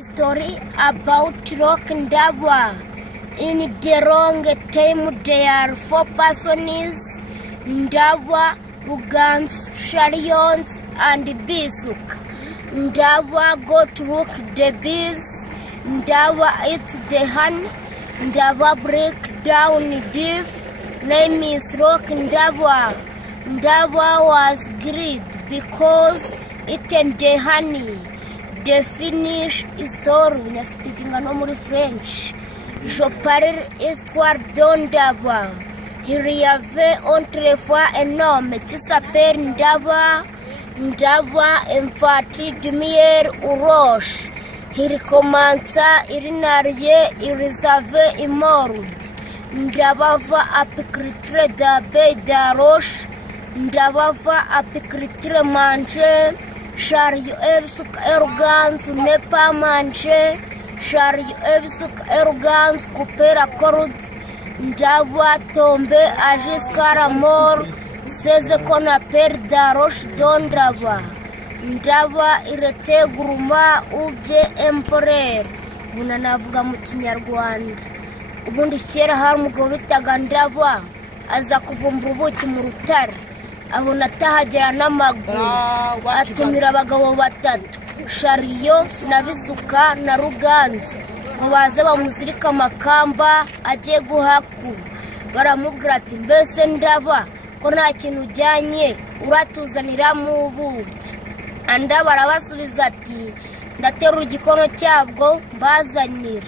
Story about Rock Ndabwa. In the wrong time there are 4 persons: Ndabwa, Rugans, Sharions, and Bisuk. Ndabwa go to look the bees. Ndabwa eats the honey. Ndabwa break down the beef. Name is Rock Ndabwa. Ndabwa was great because eaten the honey. The Finnish story, we are speaking a normal French. Je parle histoire d'Ndabwa. Il y avait autrefois un homme qui s'appelle Ndabwa. Ndabwa infanti de miel ou roche. Il commença, il nariait, il savait, il mord. Ndabwa va apécritre d'abeilles de roche. Ndabwa va apécritre manger. Chariot ebsuk ergans n'est pas mangé. Chariot ebsuk ergans couper la corde. Ndabwa tomber jusqu'à la mort. C'est ce qu'on appelle la roche d'Ndabwa. Ndabwa il était gourmand ou bien empereur. Bunanavuga mu Kinyarwanda. Ubundi kera hari umugabo bitaga Ndabwa aza kuvumbura ubuki mu rutare. Abona atahagera n'amaguru, atumira abagabo 3, Shariyo na Bisuka na Ruganzu, ngo baze bamuzirika amakamba agiye guhakura. Baramubwira ati mbese Ndabwa ko nta kintu ujyanye uratuzanira mu buki. Ndabwa arabasubiza ati ndaterura igikono cyabwo mbazanira.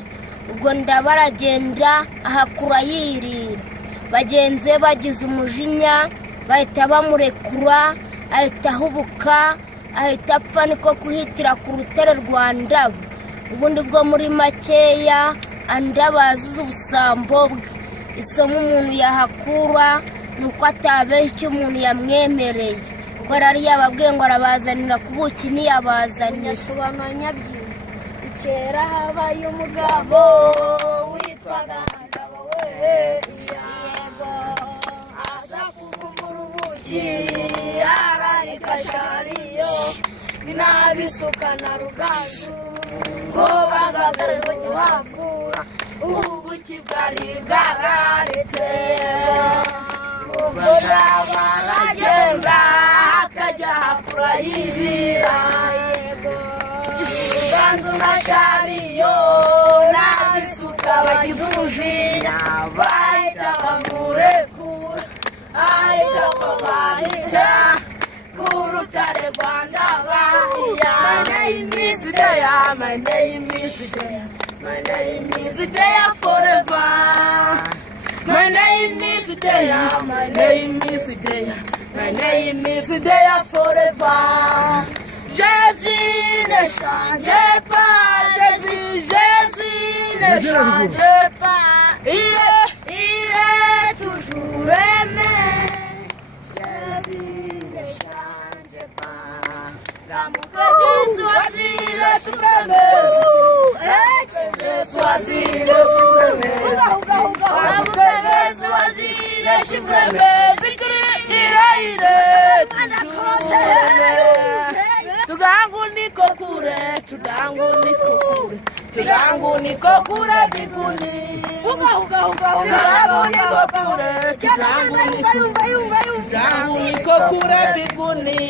Ubwo Ndabwa aragenda ahakura yirira. Bagenze bagize umujinya bahita bamurekura, ahita ahubuka, ahita apfa niko kuhitira ku rutare rwa Ndabwa. Ubundi bwo muri makeya Ndabwa azize ubusambo bwe. Isomo umuntu yahakura nuko atabeshya umuntu yamwemereye. Kuko yari yababwiye ngo arabazanira ku buki ntiyabazaniye. Yasobanura nyabyinyo. Ikera habaye umugabo witwaga Ndabwa we. Ararika Shariyo na Bisuka na Ruganzu ngo bazazarwe kuhakura ubuki bwari bwararitse. Ubwo baragenda akajya hakura yirira. Ruganzu na Shariyo na Bisuka bagize umujinya bahita bamurekura. My name is Dea, my name is Dea, my name is Dea forever. My name is Dea, my name is Dea, my name is Dea forever. Jésus ne change pas, Jésus ne change pas. Il est toujours aimé. Jésus ne change pas. L'amour que j'ai choisi le suprême. J'ai choisi le suprême. L'amour que j'ai choisi le suprême. Il est toujours aimé. Tugangu niko kure, tugangu niko kure, tugangu niko kure biguni. Tugangu niko kure, tugangu niko kure biguni.